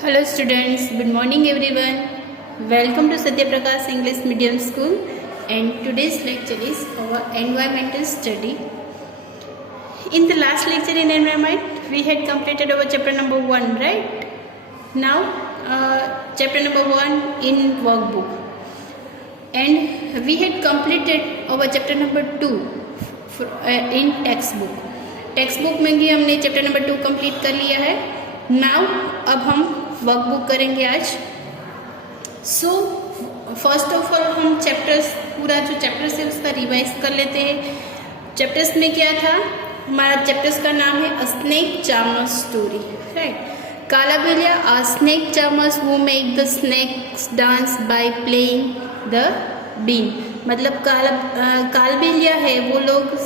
Hello students, good morning everyone. Welcome to Satya Prakash English Medium School, and today's lecture is our environmental study. In the last lecture in environment, we had completed our chapter number 1, right? Now chapter number 1 in workbook, and we had completed our chapter number 2 in textbook. Text में भी हमने chapter number 2 complete कर लिया है. Now अब हम workbook करेंगे आज. सो फर्स्ट ऑफ ऑल हम चैप्टर्स पूरा जो चैप्टर्स है उसका रिवाइज कर लेते हैं. चैप्टर्स में क्या था, हमारा चैप्टर्स का नाम है a snake charmer's story, right. Kalbelia a snake charmers who make the snakes dance by playing the been. मतलब कालबिलिया है, वो लोग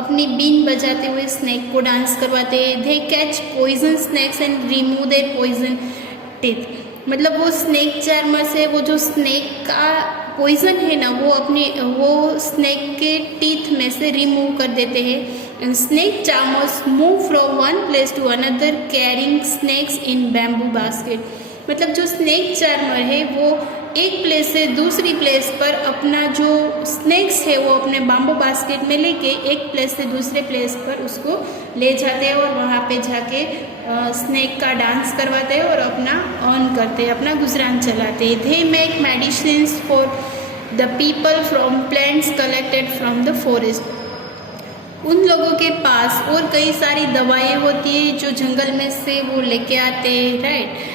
अपनी बीन बजाते हुए स्नेक को डांस करवाते हैं. They catch poison snakes and remove their poison teeth. मतलब वो स्नेक चार्मर्स है, वो जो स्नेक का पॉइजन है ना, वो स्नेक के टीथ में से रिमूव कर देते हैं. And snake charmers move from one place to another carrying snakes in bamboo basket. मतलब जो स्नेक चार्मर है वो एक प्लेस से दूसरी प्लेस पर अपना जो स्नेक्स है वो अपने बाम्बू बास्केट में लेके एक प्लेस से दूसरे प्लेस पर उसको ले जाते हैं और वहाँ पे जाके स्नेक का डांस करवाते हैं और अपना अर्न करते हैं, अपना गुजरान चलाते हैं. They make medicines for the people from plants collected from the forest. उन लोगों के पास और कई सारी दवाएं होती है जो जंगल में से वो लेके आते हैं, right.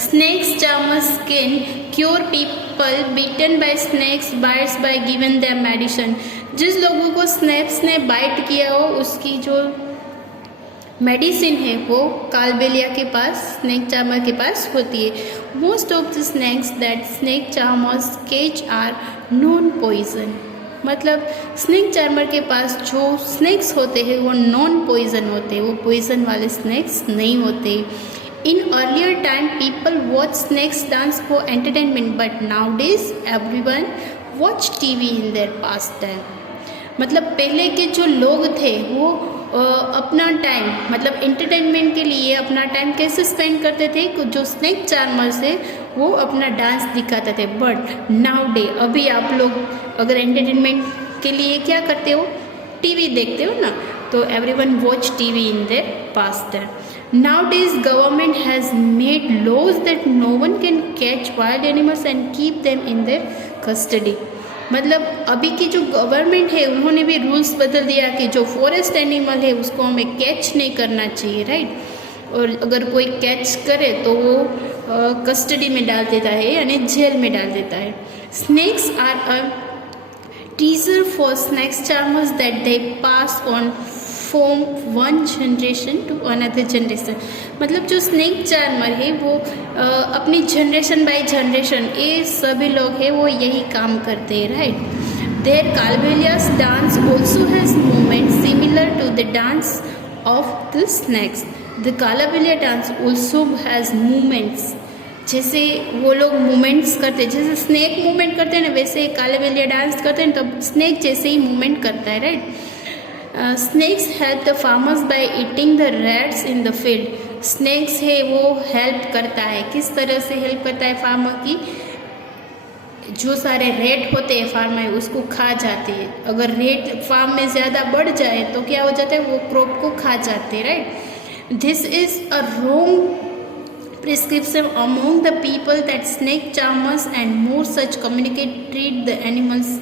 Snakes charmers can cure people bitten by snakes bites by giving them medicine. जिस लोगों को स्नेक्स ने बाइट किया हो उसकी जो मेडिसिन है वो कालबेलिया के पास, स्नेक चार्मर के पास होती है. Most of the snakes that snake charmers catch are non poison. मतलब स्नेक चार्मर के पास जो स्नेक्स होते हैं वो नॉन पॉइजन होते हैं, वो पॉइजन वाले स्नेक्स नहीं होते. In earlier time, people watch snakes dance for entertainment, but nowadays everyone watch TV in their pastime. मतलब पहले के जो लोग थे वो अपना टाइम मतलब एंटरटेनमेंट के लिए अपना टाइम कैसे स्पेंड करते थे, जो स्नेक चार्मर से वो अपना डांस दिखाते थे. बट नाउ डे अभी आप लोग अगर एंटरटेनमेंट के लिए क्या करते हो, टीवी देखते हो ना, तो everyone watch TV in their pastime. Nowadays, government has made laws that no one can catch wild animals and keep them in their custody. मतलब अभी की जो गवर्नमेंट है उन्होंने भी रूल्स बदल दिया कि जो फॉरेस्ट एनिमल है उसको हमें कैच नहीं करना चाहिए, राइट. और अगर कोई कैच करे तो वो कस्टडी में डाल देता है यानी जेल में डाल देता है. Snakes are a treasure for snakes charmers that they pass on from one generation to another generation. मतलब जो स्नेक चार्मर है वो अपनी जनरेशन बाय जनरेशन ये सभी लोग हैं वो यही काम करते हैं, right. Their Kalbelias dance also has movement similar to the dance of the snakes. The Kalbelia dance also has movements. जैसे वो लोग मूवमेंट्स करते हैं, जैसे स्नेक मूवमेंट करते हैं ना, वैसे कालाबेलिया डांस करते हैं, तो स्नेक जैसे ही मूवमेंट करता है, right. Snakes help the farmers by eating the rats in the field. Snakes है वो हेल्प करता है, किस तरह से हेल्प करता है फार्मर की, जो सारे रेट होते हैं फार्म में उसको खा जाते हैं. अगर रेट फार्म में ज़्यादा बढ़ जाए तो क्या हो जाता है, वो क्रॉप को खा जाते हैं, right. This is a wrong prescription among the people that snake charmers and more such communicate treat the animals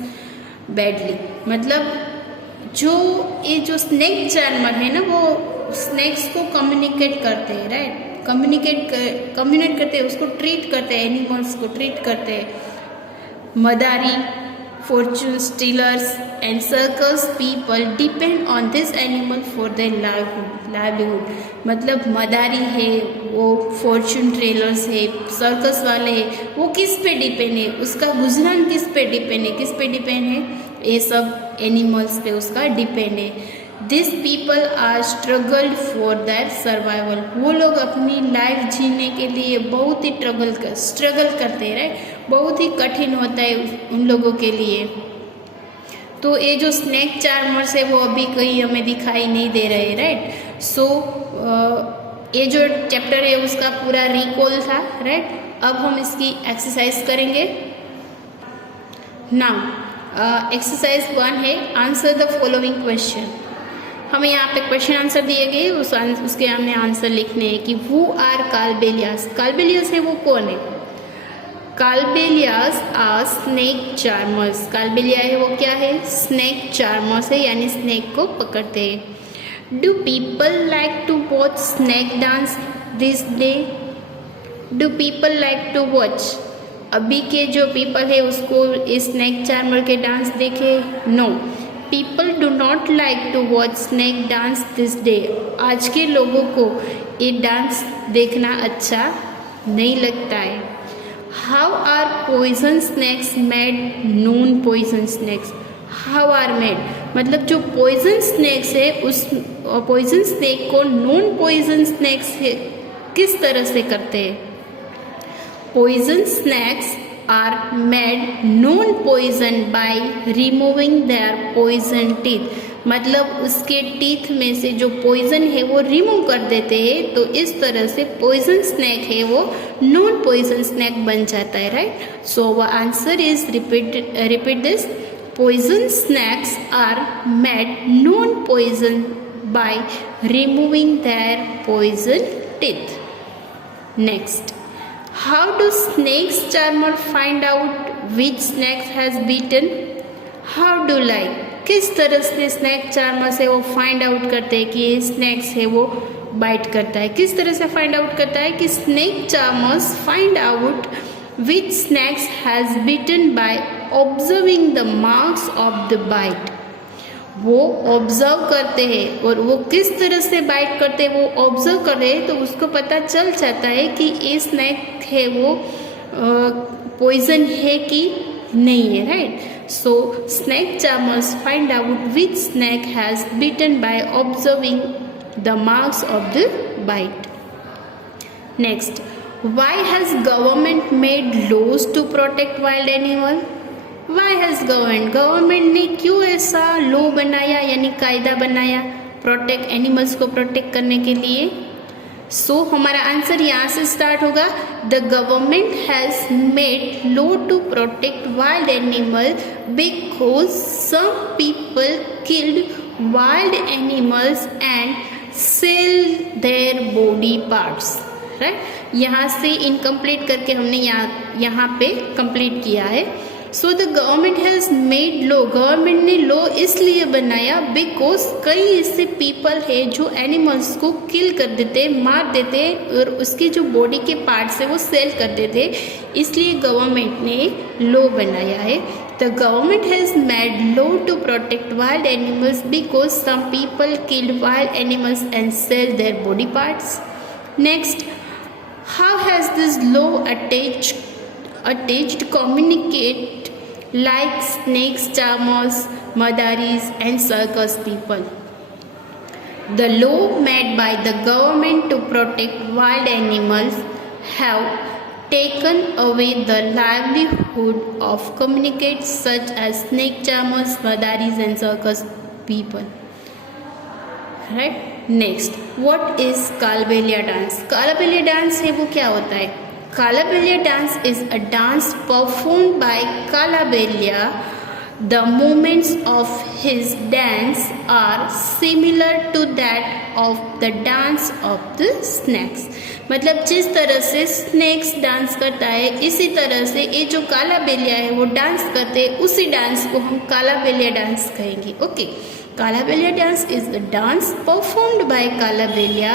badly. मतलब जो स्नेक चार्मर है ना वो स्नेक्स को कम्युनिकेट करते हैं, राइट. कम्युनिकेट करते हैं, उसको ट्रीट करते हैं, एनिमल्स को ट्रीट करते हैं. मदारी, fortune stealers and circus people depend on this animal for their livelihood. मतलब मदारी है, वो फॉर्चून टेलर्स है, सर्कस वाले हैं, वो किस पे डिपेंड है, उसका गुजरान किस पे डिपेंड है, ये सब एनिमल्स पे उसका डिपेंड है. This people are struggled for that survival. वो लोग अपनी लाइफ जीने के लिए बहुत ही स्ट्रगल करते हैं, राइट. बहुत ही कठिन होता है उन लोगों के लिए. तो ये जो स्नेक चार्मर्स है वो अभी कहीं हमें दिखाई नहीं दे रहे, राइट. सो ये जो चैप्टर है उसका पूरा रिकॉल था, राइट। अब हम इसकी एक्सरसाइज करेंगे। नाउ एक्सरसाइज 1 है आंसर द फॉलोइंग क्वेश्चन। हमें यहाँ पे क्वेश्चन आंसर दिए गए, उसके हमने आंसर लिखने हैं कि हु आर कालबेलियास। कालबेलियास है वो कौन है? Kalbelias are snake charmers. Kalbelia है वो क्या है? स्नेक चार्मर्स है, यानी स्नेक को पकड़ते हैं। Do people like to watch snake dance this day? Do people like to watch? अभी के जो पीपल है उसको स्नेक चार्मर के डांस देखे? No, people do not like to watch snake dance this day. आज के लोगों को ये डांस देखना अच्छा नहीं लगता है। How are poison snakes made non poison snakes? How are made मतलब जो पॉइजन स्नैक्स है उस पॉइजन स्नैक को नॉन पॉइजन स्नैक्स किस तरह से करते हैं? Poison snakes are made non poison by removing their poison teeth. मतलब उसके टीथ में से जो पॉइजन है वो रिमूव कर देते हैं, तो इस तरह से पॉइजन स्नैक है वो नॉन पॉइजन स्नैक बन जाता है, right. So answer is repeat this, poison snakes are made non poison by removing their poison teeth. Next, how do snakes charmer find out which snake has bitten? How do like किस तरह से snack charmer से वो find out करते हैं कि ये snacks है वो बाइट करता है? किस तरह से फाइंड आउट करता है कि snake charmers find out which snakes has bitten by observing the marks of the bite. वो ऑब्जर्व करते हैं, और वो किस तरह से बाइट करते हैं वो ऑब्जर्व कर रहे हैं, तो उसको पता चल जाता है कि ये स्नैक है वो पॉइजन है कि नहीं है, right. So snake charmers find out which snake has bitten by observing the marks of the bite. Next, why has government made laws to protect wild animal? Why has government ने क्यों ऐसा law बनाया, यानी कायदा बनाया protect animals को protect करने के लिए? सो हमारा आंसर यहाँ से स्टार्ट होगा, the government has made law to protect wild animal because some people killed wild animals and sell their body parts, right. यहाँ से इनकम्प्लीट करके हमने यहाँ पे कंप्लीट किया है। So the government has made law, government ने लॉ इसलिए बनाया बिकॉज कई ऐसे पीपल है जो एनिमल्स को किल कर देते, मार देते, और उसकी जो बॉडी के पार्ट्स है वो सेल कर देते, इसलिए गवर्नमेंट ने लॉ बनाया है। The government has made law to protect wild animals because some people killed wild animals and sell their body parts. Next, how has this law attached communicate like snakes charmers, madaris and circus people? The law made by the government to protect wild animals have taken away the livelihood of communicates such as snake charmers, madaris and circus people, right? Next, what is Kalbelia dance? Kalbelia dance है वो क्या होता है? Kalabellia dance is a dance performed by Kalabellia. The movements of his dance are similar to that of the dance of the snakes. मतलब जिस तरह से snacks dance करता है इसी तरह से ये जो कालाबेलिया है वो डांस करते हैं, उसी डांस को हम कालाबेलिया डांस कहेंगे, okay. Kalabellia dance is the dance performed by Kalabellia.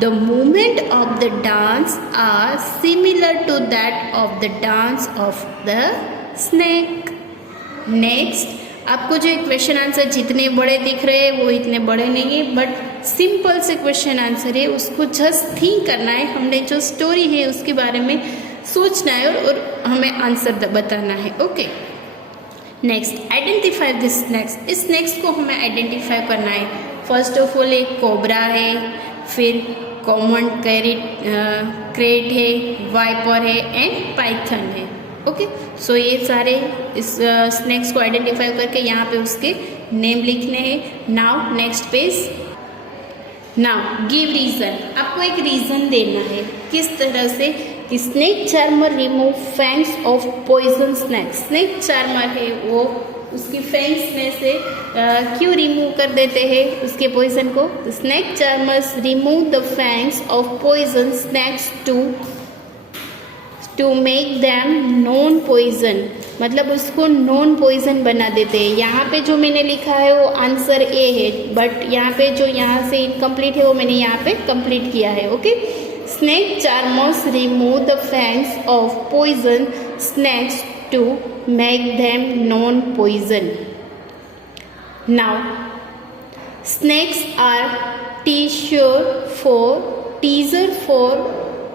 The movement of the dance are similar to that of the dance of the snake. Next, आपको जो क्वेश्चन आंसर जितने बड़े दिख रहे हैं वो इतने बड़े नहीं है, बट सिंपल से क्वेश्चन आंसर है, उसको जस्ट थिंक करना है। हमने जो स्टोरी है उसके बारे में सोचना है और हमें आंसर बताना है, okay. Next, identify this snacks. इस स्नैक्स को हमें आइडेंटिफाई करना है। फर्स्ट ऑफ ऑल एक कोबरा है, फिर कॉमन क्रेट है, वाइपर है एंड पाइथन है, ओके। सो ये सारे इस स्नैक्स को आइडेंटिफाई करके यहाँ पे उसके नेम लिखने हैं। Now next page. Now give reason, आपको एक रीजन देना है किस तरह से कि snake charmer remove fangs of poison snake. Snake charmer है वो उसकी फैंग्स में से क्यों रिमूव कर देते हैं उसके पॉइजन को। Snake charmers remove the fangs of poison snakes to make them non poison, मतलब उसको नॉन पॉइजन बना देते हैं। यहाँ पे जो मैंने लिखा है वो आंसर ए है, बट यहाँ पे जो यहाँ से इनकम्प्लीट है वो मैंने यहाँ पे कंप्लीट किया है। Okay, snake charmers remove the fangs of poison snakes to make them non-poison. Now, snakes are teaser for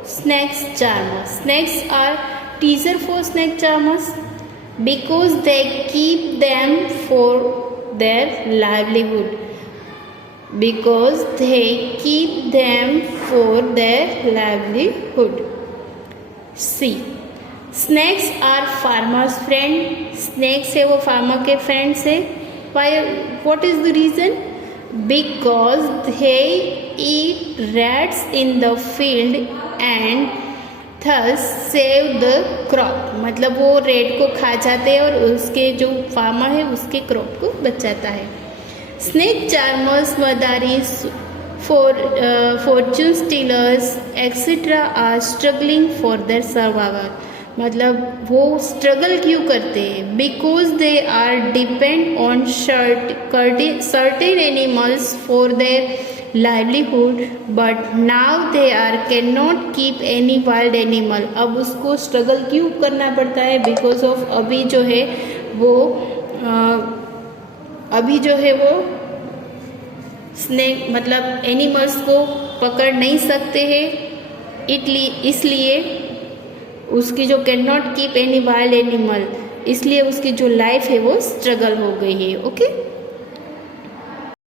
snake charmers. Snakes are teaser for snake charmers because they keep them for their livelihood. Because they keep them for their livelihood. C. Snakes are farmers friend, snakes है वो farmer के friends है। Why, what is the reason? Because they eat rats in the field and thus save the crop, मतलब वो rate को खा जाते हैं और उसके जो फार्मर है उसके क्रॉप को बचाता है। Snake charmers, madaris, fortune stealers etc are struggling for their survival, मतलब वो स्ट्रगल क्यों करते हैं? Because they are depend on certain animals for their livelihood but now they are can not keep any wild animal. अब उसको struggle क्यों करना पड़ता है? बिकॉज ऑफ अभी जो है वो स्नेक मतलब एनिमल्स को पकड़ नहीं सकते हैं, इसलिए उसकी जो can not keep any wild animal, इसलिए उसकी जो लाइफ है वो स्ट्रगल हो गई है। ओके।